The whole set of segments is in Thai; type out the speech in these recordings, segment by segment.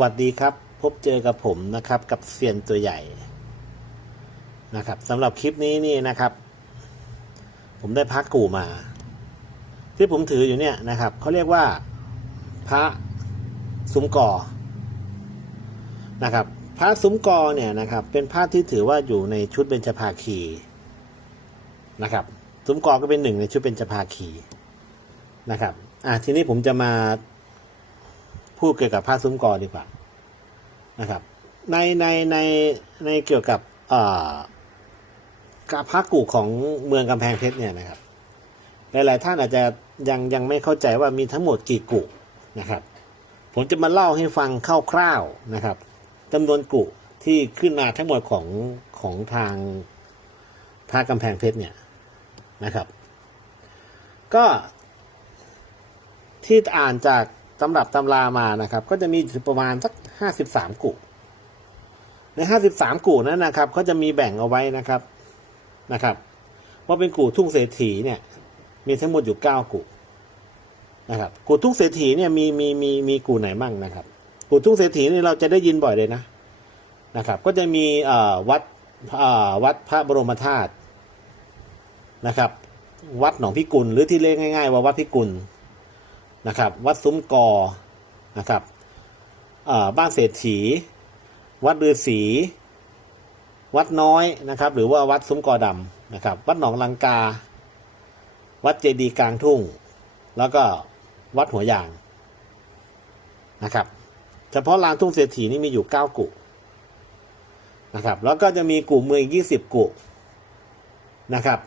วัสดีครับ พบเจอกับผมนะครับ กับเซียนตัวใหญ่นะครับสำหรับคลิปนี้นี่นะครับ ผมได้พระกู่มา ที่ผมถืออยู่เนี่ยนะครับเขาเรียกว่าพระซุ้มกอนะครับ พระซุ้มกอเนี่ยนะครับ เป็นพระที่ถือว่าอยู่ในชุดเบญจภาคีนะครับซุ้มกอก็เป็นหนึ่งในชุดเบญจภาคีนะครับ อะทีนี้ผมจะมา พูดเกี่ยวกับผ้าซุ้มกอดีกว่านะครับ ในในในในเกี่ยวกับเอ่อกาพระกูของเมืองกำแพงเพชรเนี่ยนะครับ หลาย ๆ ท่านอาจจะยังยังไม่เข้าใจว่ามีทั้งหมดกี่กุนะครับ ผมจะมาเล่าให้ฟังคร่าวๆนะครับจำนวนกุที่ขึ้นมาทั้งหมดของของทางพระกำแพงเพชรเนี่ยนะครับ ก็ที่อ่านจาก ตำรับตำรามานะครับ ก็จะมีประมาณสักห้าสิบสามกุในห้าสิบสามกุนั้นนะครับก็จะมีแบ่งเอาไว้นะครับนะครับ ว่าเป็นกูทุ่งเศรษฐีเนี่ย มีทั้งหมดอยู่เก้ากุนะครับ กูทุ่งเศรษฐีเนี่ยมีมีมีมีกูไหนบ้างนะครับ กูทุ่งเศรษฐีนี่เราจะได้ยินบ่อยเลยนะนะครับ ก็จะมีเอ่อวัดเอ่อวัดพระบรมธาตุนะครับ วัดหนองพิกุลหรือที่เรียกง่าย ๆ ว่าวัดพิกุล นะครับ วัดซุ้มกอนะครับบ้านเศรษฐี วัดฤาษีวัดน้อยนะครับ หรือว่าวัดซุ้มกอดำนะครับ วัดหนองลังกา วัดเจดีกลางทุ่ง แล้วก็วัดหัวยางนะครับ เฉพาะลานทุ่งเศรษฐีนี่มีอยู่เก้ากุนะครับ แล้วก็จะมีกูเมืองอีกยี่สิบกุนะครับ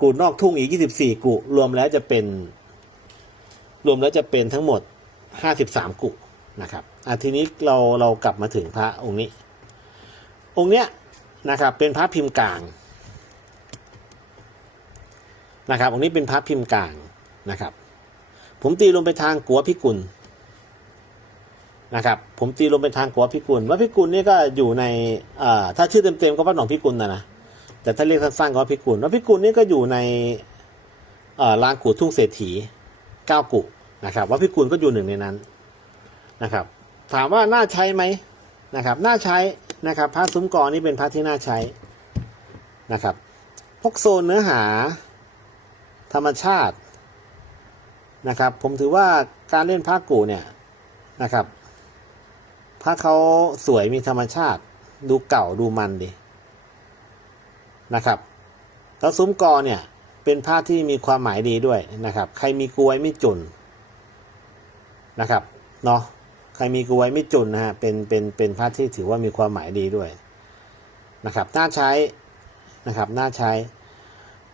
กูนอกทุ่งอีกยี่สิบสี่กุรวมแล้วจะเป็น รวมแล้วจะเป็นทั้งหมดห้าสิบสามกุนะครับอะทีนี้เราเรากลับมาถึงพระองค์นี้ องค์เนี้ยนะครับเป็นพระพิมพ์กลางนะครับองค์นี้เป็นพระพิมพ์กลางนะครับ ผมตีลงไปทางกัวพิกุลนะครับ ผมตีลงไปทางกัวพิกุลวัดพิกุลนี่ก็อยู่ในถ้าชื่อเต็มๆก็วัดหนองพิกุลนะนะแต่ถ้าเรียกสั้นๆก็วัดพิกุลวัดพิกุลนี่ก็อยู่ในลานกูทุ่งเศรษฐี ก้ากุนะครับวัดพิกุลก็อยู่หนึ่งในนั้นนะครับ ถามว่าน่าใช้ไหมนะครับ น่าใช้นะครับพระซุ้มกอนี่เป็นพระที่น่าใช้นะครับ พวกโซนเนื้อหาธรรมชาตินะครับ ผมถือว่าการเล่นพระกูเนี่ยนะครับพระเขาสวยมีธรรมชาติ ดูเก่าดูมันดีนะครับแล้วซุ้มกอเนี่ย เป็นผ้าที่มีความหมายดีด้วยนะครับ ใครมีกลวยไม่จุนนะครับเนาะใครมีกลวยไม่จุนนะฮะเป็นเป็นเป็นผ้าที่ถือว่ามีความหมายดีด้วยนะครับน่าใช้นะครับน่าใช้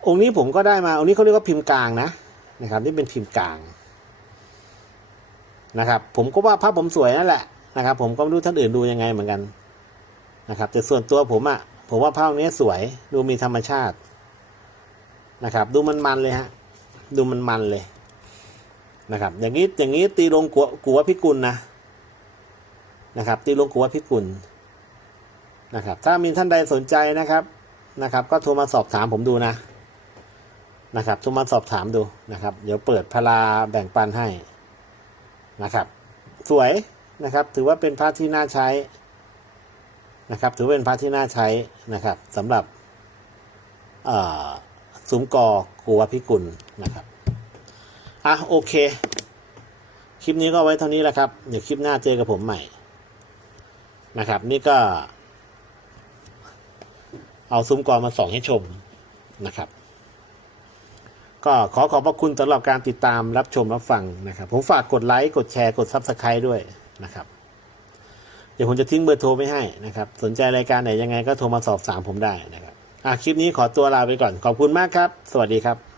องค์นี้ผมก็ได้มาองค์นี้เขาเรียกว่าพิมพ์กลางนะนะครับนี่เป็นพิมพ์กลางนะครับผมก็ว่าพระผมสวยนั่นแหละนะครับ ผมก็ไม่รู้ท่านอื่นดูยังไงเหมือนกันนะครับแต่ส่วนตัวผมอะ่ะผมว่าพระองนี้สวยดูมีธรรมชาติ นะครับ ดูมันมันเลยฮะ ดูมันมันเลยนะครับ อย่างนี้อย่างนี้ตีลงกัวกัวพิกุลนะนะครับ ตีลงกัวพิกุลนะครับ ถ้ามีท่านใดสนใจนะครับนะครับ ก็โทรมาสอบถามผมดูนะนะครับโทรมาสอบถามดูนะครับ เดี๋ยวเปิดพลาแบ่งปันให้นะครับ สวยนะครับ ถือว่าเป็นพระที่น่าใช้นะครับ ถือว่าเป็นพระที่น่าใช้นะครับสำหรับเอ่อ ซุ้มกอกัวพิกุลนะครับ อะโอเค คลิปนี้ก็ไว้เท่านี้แหละครับ เดี๋ยวคลิปหน้าเจอกับผมใหม่นะครับ นี่ก็ เอาซุ้มกอมาส่องให้ชมนะครับ ก็ขอขอบพระคุณสำหรับการติดตามรับชมรับฟังนะครับ ผมฝากกดไลค์กดแชร์กดซับสไคร b e ด้วยนะครับเดี๋ยวผมจะทิ้งเบอร์โทรไว้ให้นะครับ สนใจรายการไหนยังไงก็โทรมาสอบถามผมได้นะครับ คลิปนี้ขอตัวลาไปก่อน ขอบคุณมากครับ สวัสดีครับ